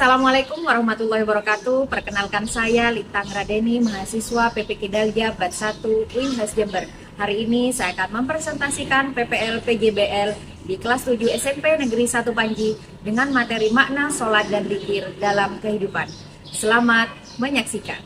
Assalamualaikum warahmatullahi wabarakatuh. Perkenalkan saya Lintang Radeni, mahasiswa PPK Dalja Bat 1 Winhas Jember. Hari ini saya akan mempresentasikan PPL PJBL di kelas 7 SMP Negeri 1 Panji dengan materi makna sholat dan zikir dalam kehidupan. Selamat menyaksikan.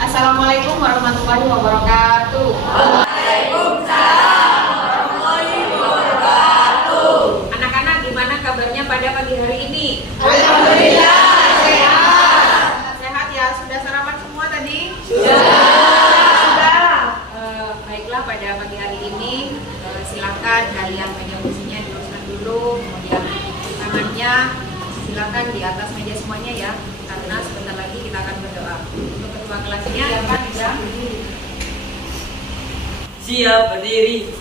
Assalamualaikum warahmatullahi wabarakatuh. Waalaikumsalam warahmatullahi wabarakatuh. Anak-anak, gimana kabarnya pada pagi hari ini? Alhamdulillah sehat. Sehat ya. Sudah sarapan semua tadi? Sudah. Baiklah, pada pagi hari ini silakan kalian pegang besinya diluruskan dulu, kemudian tangannya silakan di atas meja semuanya ya, karena sebentar lagi kita akan berdoa. Untuk ketua kelasnya silakan bisa siap berdiri.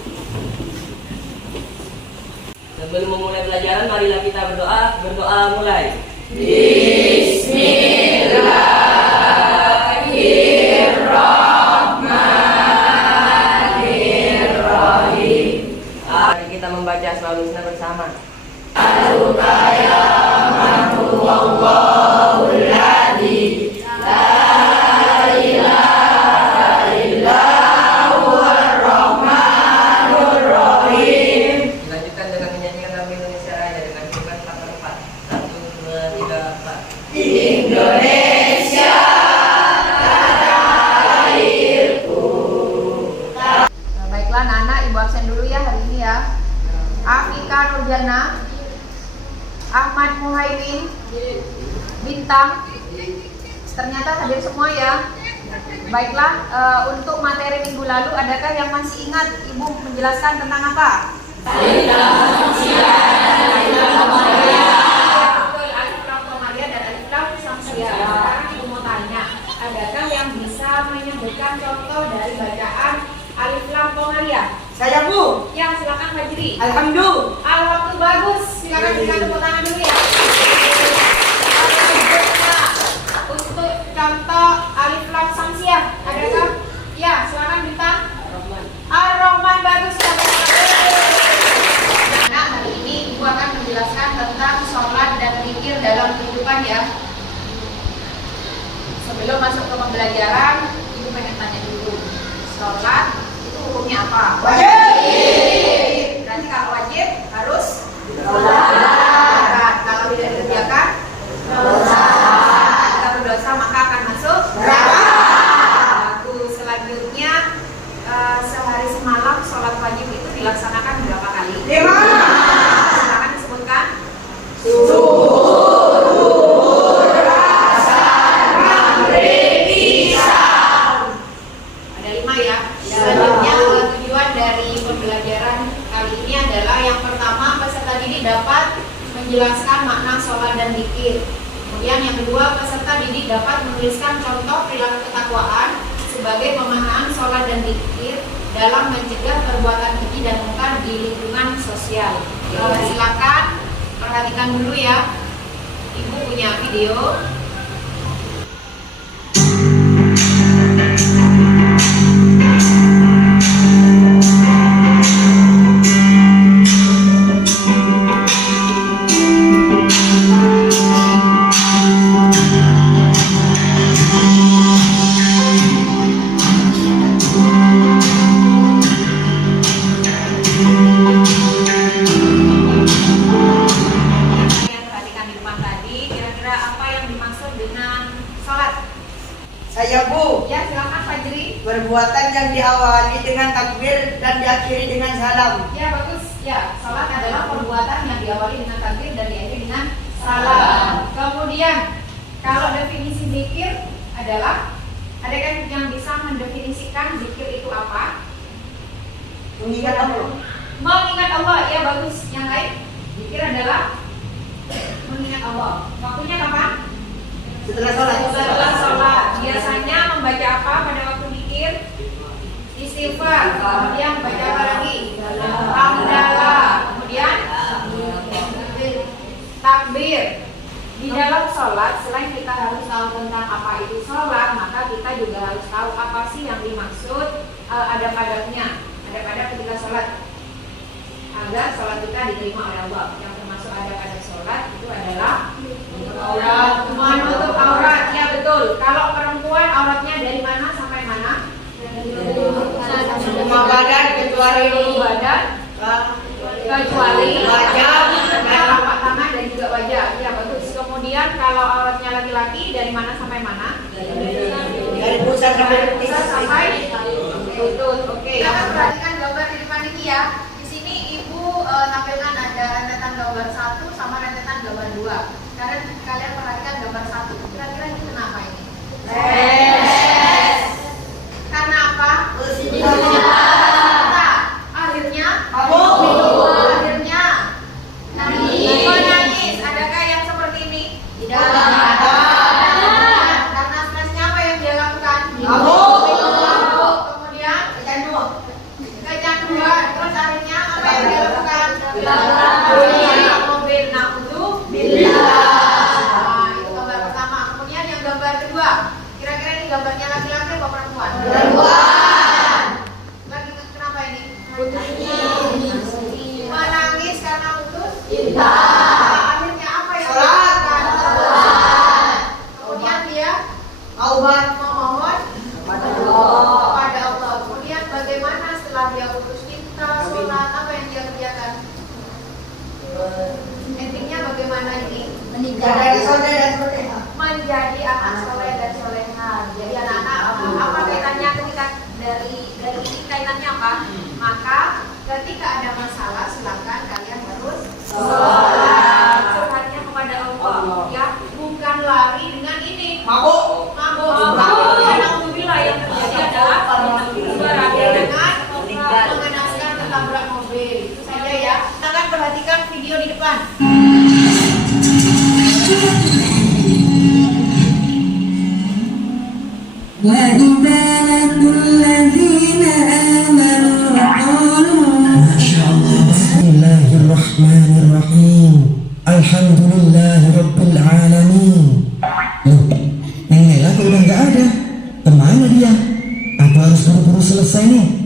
Sebelum memulai pelajaran, marilah kita berdoa. Berdoa mulai. Bismillahirrahmanirrahim. Mari kita membaca selalu bersama. Dilanjutkan dengan menyanyikan lagu Indonesia Raya dengan bukan 4-4. 1, 2, 3, 4. Indonesia tanah airku. Baiklah Nana, ibu absen dulu ya hari ini ya. Afika Nurjana, Ahmad Muhaimin, Bintang, ternyata hadir semua ya. Baiklah, untuk materi minggu lalu adakah yang masih ingat ibu menjelaskan tentang apa? Betul, alif lam Qomariyah dan alif lam Syamsiyah. Sekarang ibu mau tanya, adakah yang bisa menyebutkan contoh dari bacaan alif lam Qomariyah? Saya Bu. Ya, silakan Fajri. Alhamdulillah. Waktu bagus. Silakan berikan tepuk tangan dulu ya. Selanjutnya, untuk contoh alif lam Syamsiyah, adakah? Ya, silakan Bintang. Ar-Rahman, bagus. Nah, hari ini Ibu akan menjelaskan tentang sholat dan zikir dalam kehidupan ya. Sebelum masuk ke pembelajaran, Ibu pengen tanya dulu. Sholat itu hukumnya apa? Wajib. Berarti kalau wajib harus sholat. Kalau tidak dikerjakan dosa. Jika berdosa maka akan masuk neraka. Selanjutnya, sehari semalam sholat wajib itu dilaksanakan berapa kali? 5. Silakan disebutkan. Subuh, asar, maghrib, isya. Ada 5 ya. Selanjutnya, tujuan dari pembelajaran kali ini adalah yang pertama, peserta didik dapat menjelaskan makna sholat dan zikir. Kemudian yang kedua, peserta didik dapat menuliskan contoh perilaku ketakwaan sebagai pemahaman sholat dan zikir dalam mencegah perbuatan keji dan munkar di lingkungan sosial. Silakan perhatikan dulu ya. Ibu punya video. Saya Bu. Ya, silakan Fajri. Perbuatan yang diawali dengan takbir dan diakhiri dengan salam. Ya, bagus. Ya, salat adalah perbuatan yang diawali dengan takbir dan diakhiri dengan salam. Kemudian, kalau definisi zikir adalah, adakah yang bisa mendefinisikan zikir itu apa? Mengingat Allah. Mengingat Allah. Ya, bagus. Yang lain, zikir adalah mengingat Allah. Waktunya kapan? Setelah sholat. Setelah sholat. Biasanya membaca apa pada waktu zikir? Istighfar. Kemudian baca apa lagi? Hamdalah. Kemudian takbir. Di dalam sholat, selain kita harus tahu tentang apa itu sholat, maka kita juga harus tahu apa sih yang dimaksud adab-adabnya. Adab-adab ketika sholat, agar sholat kita diterima oleh Allah. Yang termasuk adab-adab sholat itu adalah Aurat. Menutup aurat, ya betul. Kalau perempuan auratnya dari mana sampai mana? Semua badan kecuali badan, kecuali wajah, telapak tangan dan juga wajah. Ya bagus. Kemudian kalau auratnya laki-laki dari mana sampai mana? dari pusat sampai Pusat sampai lutut. Oke. Kita perhatikan gambar di depan ini ya. Di sini ibu tampilkan ada rentetan gambar 1 sama rentetan gambar 2. Karena kalian perhatikan gambar 1. Kira-kira ini kenapa ini? Karena apa? Akhirnya akhirnya menangis. Adakah yang seperti ini? Tidak. Karena stresnya apa yang dia lakukan? Kemudian kecanduan. Terus akhirnya apa yang dia lakukan? Mobil nah, itu gambar pertama. Kemudian yang gambar kedua. Kira-kira ini gambarnya laki-laki atau perempuan? Lagi kenapa ini? Menangis karena putus cinta. Akhirnya apa yang dia lakukan? Kemudian dia memohon kepada Allah. Kemudian bagaimana setelah dia putus cinta, sholat, apa yang dia kerjakan? Endingnya bagaimana ini? menjadi soleh dan soleha. Menjadi anak soleh dan soleha. Jadi anak-anak apa kaitannya ketika dari ini kaitannya apa? Maka ketika ada masalah silakan kalian harus sholat. Curhatnya kepada Allah. Ya, bukan lari dengan ini. Mabuk. Alhamdulillah yang terjadi adalah berakhir dengan mengenaskan tertabrak mobil. Itu saja ya. Akan perhatikan video di depan. وإذا لقوا الذين آمنوا قالوا Masya Allah. Bismillahirrahmanirrahim. Alhamdulillahirabbil alamin. Loh, Neng Nela kok udah nggak ada? Kemana dia? Apa harus buru-buru selesai nih?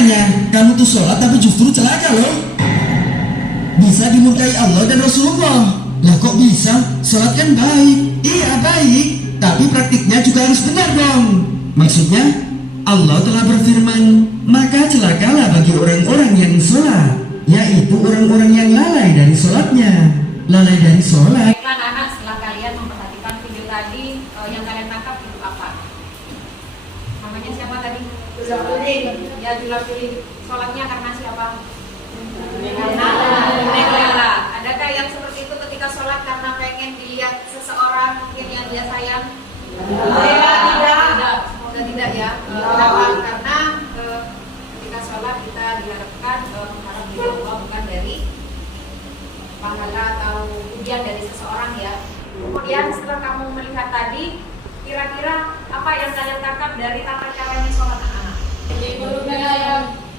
Ya, kamu tuh sholat tapi justru celaka loh. Bisa dimurkai Allah dan Rasulullah. Lah kok bisa? Sholat kan baik. Iya baik, tapi praktiknya juga harus benar dong. Maksudnya, Allah telah berfirman, maka celakalah bagi orang-orang yang sholat, yaitu orang-orang yang lalai dari sholatnya. Lalai dari sholat. Baiklah anak, setelah kalian memperhatikan video tadi, yang kalian tangkap itu apa? Namanya siapa tadi? Ya, Julafilin. Sholatnya karena siapa? Karena Neng Lela. Adakah yang seperti itu ketika sholat karena pengen dilihat seseorang mungkin yang dia sayang? Tidak. Semoga tidak ya. Kenapa? Karena ketika sholat kita diharapkan mengharap dari Allah, bukan dari pahala atau pujian dari seseorang ya. Kemudian setelah kamu melihat tadi, kira-kira apa yang kalian tangkap dari tata caranya sholat anak-anak?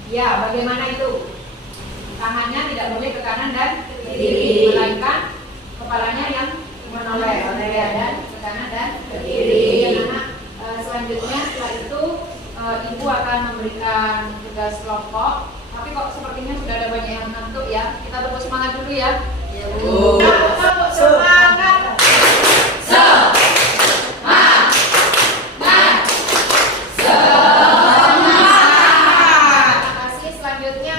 Ya, bagaimana itu? Tangannya tidak boleh ke kanan dan ke kiri, melainkan kepalanya yang menoleh dan ke kanan dan ke kiri. Anak, selanjutnya setelah itu ibu akan memberikan tugas kelompok. Tapi kok sepertinya sudah ada banyak yang mengantuk ya. Kita tepuk semangat dulu ya. Tepuk semangat. Selanjutnya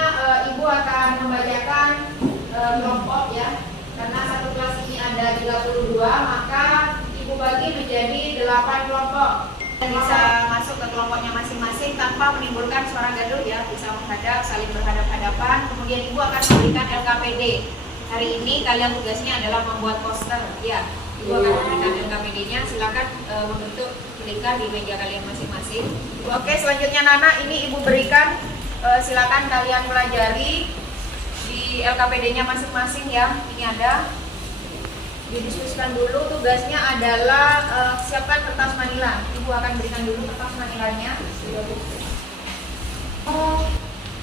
ibu akan membacakan kelompok ya. Karena satu kelas ini ada 32, maka ibu bagi menjadi 8 kelompok. Bisa masuk ke kelompoknya masing-masing tanpa menimbulkan suara gaduh ya. Bisa menghadap, saling berhadap-hadapan. Kemudian ibu akan memberikan LKPD. Hari ini kalian tugasnya adalah membuat poster ya. Ibu akan memberikan LKPD-nya. Silakan membentuk tulisan di meja kalian masing-masing. Oke, selanjutnya Nana, ini ibu berikan. Silakan kalian pelajari di LKPD-nya masing-masing ya. Ini ada. Didiskusikan dulu. Tugasnya adalah siapkan kertas manila. Ibu akan berikan dulu kertas manilanya.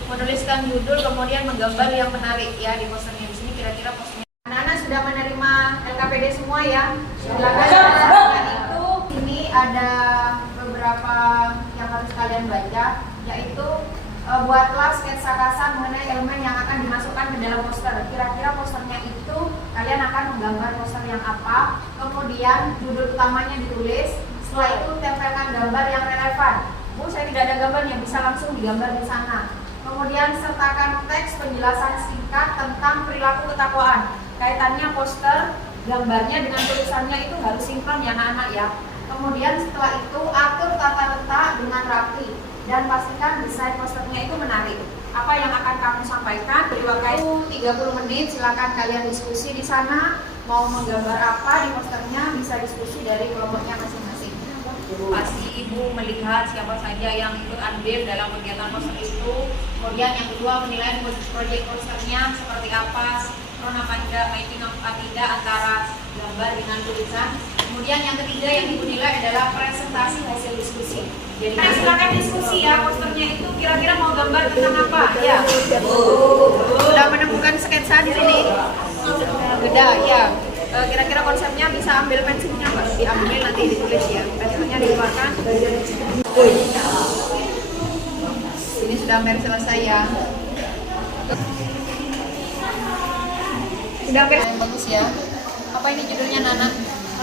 Menuliskan judul, kemudian menggambar yang menarik ya di posternya. Di sini kira-kira posternya. Anak-anak sudah menerima LKPD semua ya. Silakan. Selain itu, ini ada beberapa yang harus kalian baca, yaitu buatlah sketsa kasar mengenai elemen yang akan dimasukkan ke dalam poster. Kira-kira posternya itu kalian akan menggambar poster yang apa, kemudian judul utamanya ditulis, setelah itu tempelkan gambar yang relevan. Bu, saya tidak ada gambarnya, bisa langsung digambar di sana. Kemudian sertakan teks penjelasan singkat tentang perilaku ketakwaan. Kaitannya poster, gambarnya dengan tulisannya itu harus sinkron ya anak-anak ya. Kemudian setelah itu atur tata letak dengan rapi dan pastikan desain posternya itu menarik. Apa yang akan kamu sampaikan? Beri waktu 30 menit, silakan kalian diskusi di sana. Mau menggambar apa di posternya, bisa diskusi dari kelompoknya masing-masing. Pasti Ibu melihat siapa saja yang ikut andil dalam kegiatan poster itu. Kemudian yang kedua, penilaian proyek posternya seperti apa, sinkron apa tidak, matching apa tidak antara gambar dengan tulisan. Kemudian yang ketiga yang Ibu nilai adalah presentasi hasil diskusi. Jadi silakan diskusi ya, posternya itu kira-kira mau gambar tentang apa? Ya. Sudah menemukan sketsa di sini? Beda ya. Kira-kira konsepnya bisa ambil pensilnya Pak, diambil nanti ditulis ya. Pensilnya dikeluarkan. Ini sudah hampir selesai ya. Sudah hampir yang bagus ya. Apa ini judulnya Nana?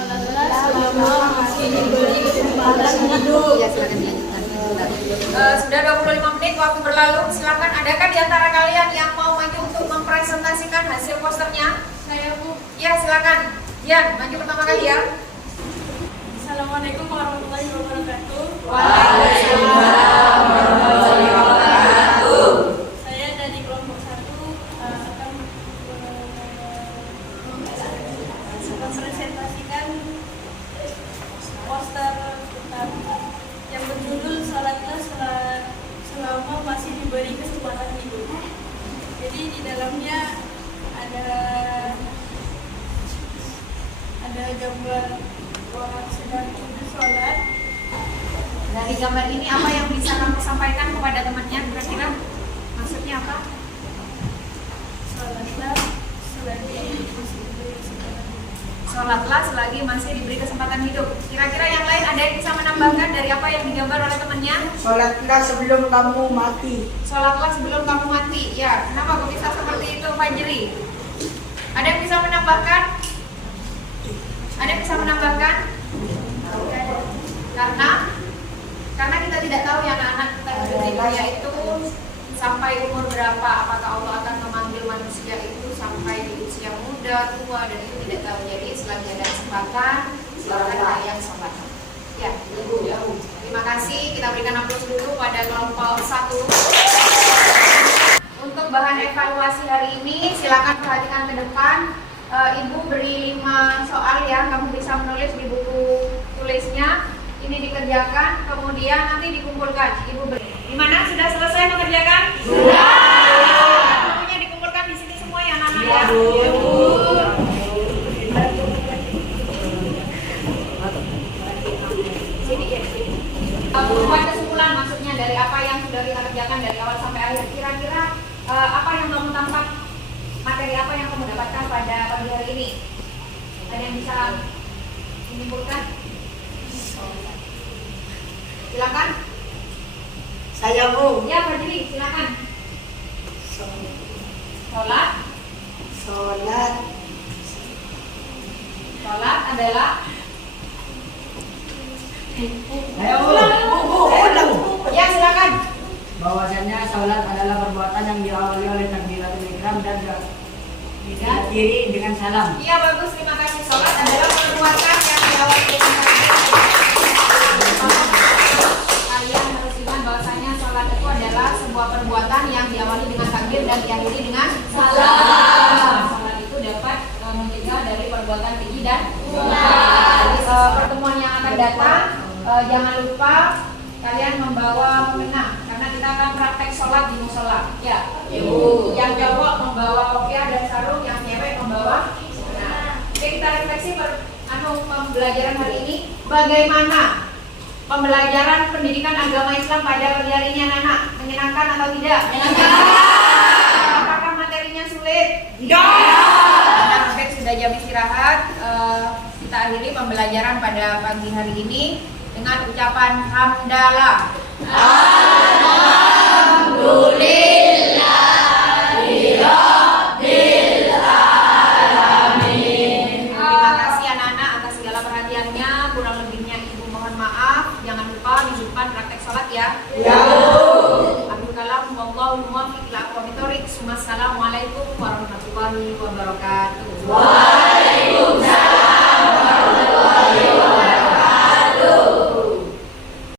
Selama masih diberi kesempatan hidup. Ya, silakan dilanjutkan. Sudah 25 menit waktu berlalu. Silakan, adakah di antara kalian yang mau maju untuk mempresentasikan hasil posternya? Saya Bu. Ya, silakan. Yan, maju pertama kali ya. Assalamualaikum warahmatullahi wabarakatuh. Waalaikumsalam warahmatullahi wabarakatuh. Saya dari kelompok 1 akan mempresentasikan poster yang berjudul Salatlah selama masih diberi kesempatan hidup. Jadi di dalamnya ada gambar orang sedang duduk sholat. Dari gambar ini apa yang bisa kamu sampaikan kepada temannya kira-kira? Maksudnya apa? Sholatlah selagi masih diberi kesempatan hidup. Sholatlah selagi masih diberi kesempatan hidup. Kira-kira yang lain ada yang bisa menambahkan dari apa yang digambar oleh temannya? Sholatlah sebelum kamu mati. Sholatlah sebelum kamu mati. Ya, kenapa kok bisa seperti itu, Fajri? Ada yang bisa menambahkan? Ada yang bisa menambahkan? Karena kita tidak tahu ya anak-anak kita hidup di dunia itu sampai umur berapa. Apakah Allah akan memanggil manusia itu sampai di usia muda, tua, dan itu tidak tahu. Jadi selagi ada kesempatan, silakan kalian sholat. Ya, Ibu. Terima kasih. Kita berikan aplaus dulu pada kelompok 1. Untuk bahan evaluasi hari ini, silakan perhatikan ke depan. Ibu beri 5 soal ya, kamu bisa menulis di buku tulisnya. Ini dikerjakan, kemudian nanti dikumpulkan. Ibu beri. Gimana? Sudah selesai mengerjakan? Sudah. Bukunya dikumpulkan di sini semua ya, Nana ya. Sini ya. Buat kesimpulan maksudnya dari apa yang sudah kita kerjakan dari awal sampai akhir. Kira-kira apa yang kamu tangkap? Materi apa yang kamu dapatkan pada pagi hari ini? Ada yang bisa menyimpulkan? Silakan. Saya Bu. Ya, Fadli, silakan. Sholat adalah ya, silakan. Bahwasanya sholat adalah perbuatan yang diawali oleh takbiratul ihram dan diakhiri dengan salam. Iya, bagus, terima kasih. Sholat adalah perbuatan yang diawali dengan takbir. Kalian harus ingat bahwasanya sholat itu adalah sebuah perbuatan yang diawali dengan takbir dan diakhiri dengan salam. Sholat itu dapat mencegah dari perbuatan keji dan jadi pertemuan yang akan datang jangan lupa kalian membawa mukena karena kita akan praktek sholat di musola. Ya. Yang cowok membawa kopiah dan sarung, yang cewek membawa mukena. Oke, kita refleksi pembelajaran hari ini. Bagaimana pembelajaran pendidikan agama Islam pada pagi hari ini, anak-anak? Menyenangkan atau tidak? Menyenangkan. Apakah materinya sulit? Tidak. Oke, sudah jam istirahat. Kita akhiri pembelajaran pada pagi hari ini dengan ucapan hamdalah. Alhamdulillah. muwaffiq ila aqwamit thoriq. Assalamualaikum warahmatullahi wabarakatuh. Waalaikumsalam.